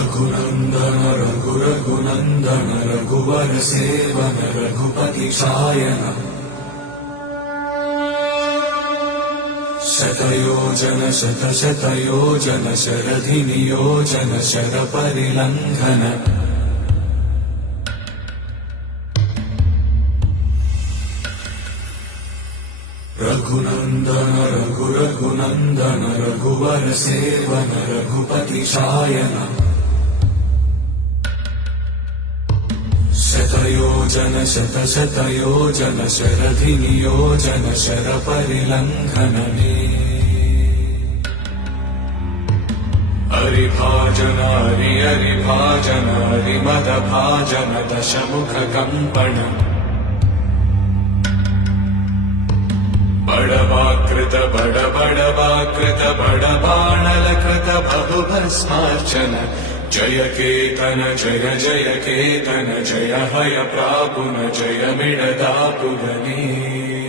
रघुनन्दन रघुनन्दन रघुवर सेवन रघुपति शायन शतयोजन शतशतयोजन शरधि नियोजन शरपरिलङ्घन रघुनन्दन रघुनन्दन रघुवर सेवन रघुपति शायन शतयोजन शतशतयोजन शरधि नियोजन शरपरिलङ्घन हरिभाजन हरिभाजन हरिमदभाजन दशमुखकम्पण बड़वाकृत बड़वाकृत बड़बाणलकृत बहुभस्मार्चन जय केतन जय केतन जय हय प्रापुन जय मिडदापुगनी।